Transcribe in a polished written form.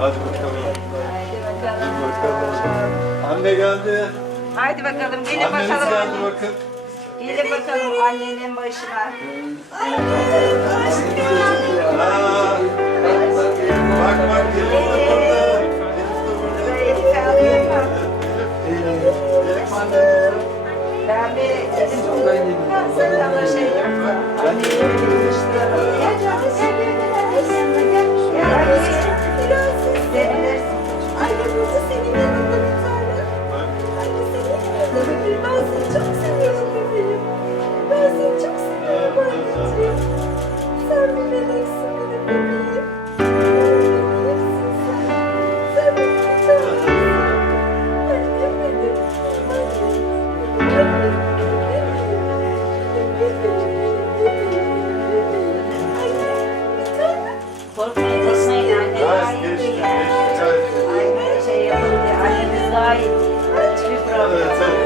Hadi bakalım. Anne geldi. Haydi bakalım, gelin Anneniz bakalım. geldi bakın. Gelin bakalım annenin başına. Aa, bak bak Elif de burada. Elif'i alayım mı? Elif annem. Ben bir sana şey yapma. Anneyi konuşturalım. Sevinirsin. Anne burada senin yanında bir tane. Anne senin yanında bebeğim. Ben seni çok seviyorum bebeğim. Ben seni çok seviyorum anneciğim. Sen bir meleksin benim bebeğim. Meleksin sen. Sen benim bir tanemsin. Annem benim. Annem. Korkmayın, korkmayın. Anne Geçti, geçti. geçti. Anne şey yapın diye. Annemiz daha iyi. Hiçbir problem yok.